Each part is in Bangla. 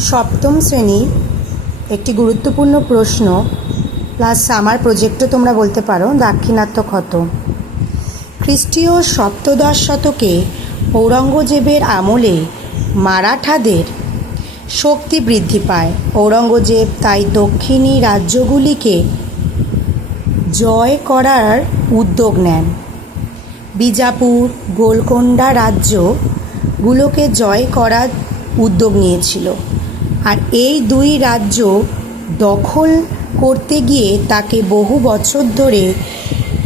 সপ্তম শ্রেণীর একটি গুরুত্বপূর্ণ প্রশ্ন প্লাস আমার প্রজেক্টও তোমরা বলতে পারো। দাক্ষিণাত্য ক্ষত। খ্রিস্টীয় সপ্তদশ শতকে ঔরঙ্গজেবের আমলে মারাঠাদের শক্তি বৃদ্ধি পায়। ঔরঙ্গজেব তাই দক্ষিণী রাজ্যগুলিকে জয় করার উদ্যোগ নেন। বিজাপুর, গোলকোন্ডা রাজ্যগুলোকে জয় করার উদ্যোগ নিয়েছিল। আর এই দুই রাজ্য দখল করতে গিয়ে তাকে বহু বছর ধরে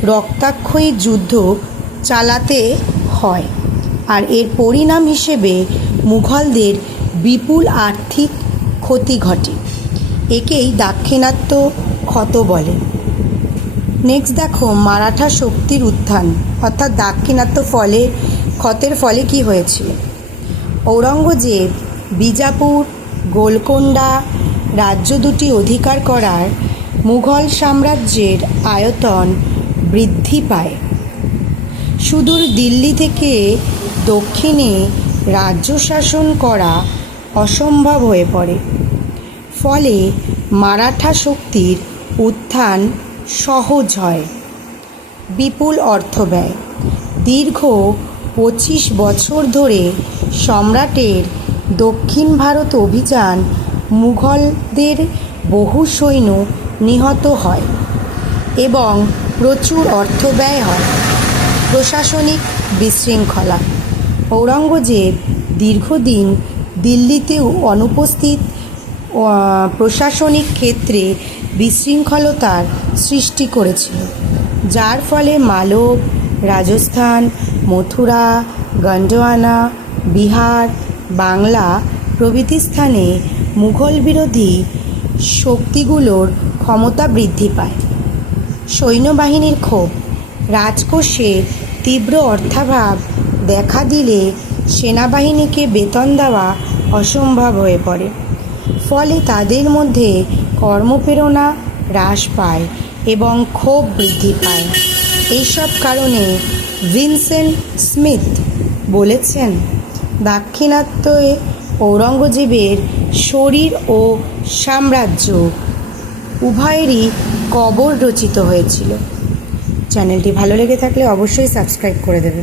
রক্তাক্ষয়ী যুদ্ধ চালাতে হয়। আর এর পরিণাম হিসেবে মুঘলদের বিপুল আর্থিক ক্ষতি ঘটে। একেই দাক্ষিণাত্য ক্ষত বলে। নেক্সট দেখো, মারাঠা শক্তির উত্থান অর্থাৎ দাক্ষিণাত্য ক্ষতের ফলে কি হয়েছিল। ঔরঙ্গজেব বিজাপুর, গোলকোন্ডা রাজ্য দুটি অধিকার করার মুঘল সাম্রাজ্যের আয়তন বৃদ্ধি পায়। সুদূর দিল্লি থেকে দক্ষিণে রাজ্য শাসন করা অসম্ভব হয়ে পড়ে। ফলে মারাঠা শক্তির উত্থান সহজ হয়। বিপুল অর্থ ব্যয়। দীর্ঘ 25 বছর ধরে সম্রাটের দক্ষিণ ভারত অভিযান মুঘলদের বহু সৈন্য নিহত হয় এবং প্রচুর অর্থ ব্যয় হয়। প্রশাসনিক বিশৃঙ্খলা। ঔরঙ্গজেব দীর্ঘদিন দিল্লিতেও অনুপস্থিত প্রশাসনিক ক্ষেত্রে বিশৃঙ্খলতার সৃষ্টি করেছিল, যার ফলে মালব, রাজস্থান, মথুরা, গন্ডোয়ানা, বিহার, বাংলা প্রভৃতি স্থানে মুঘল বিরোধী শক্তিগুলোর ক্ষমতা বৃদ্ধি পায়। সৈন্যবাহিনীর ক্ষোভ। রাজকোষের তীব্র অর্থাভাব দেখা দিলে সেনাবাহিনীকে বেতন দেওয়া অসম্ভব হয়ে পড়ে। ফলে তাদের মধ্যে কর্মপ্রেরণা হ্রাস পায় এবং ক্ষোভ বৃদ্ধি পায়। এইসব কারণে ভিনসেন্ট স্মিথ বলেছেন, দাক্ষিণাত্যে ঔরঙ্গজেবের শরীর ও সাম্রাজ্য উভয়েরই কবর রচিত হয়েছিল। চ্যানেলটি ভালো লেগে থাকলে অবশ্যই সাবস্ক্রাইব করে দেবে।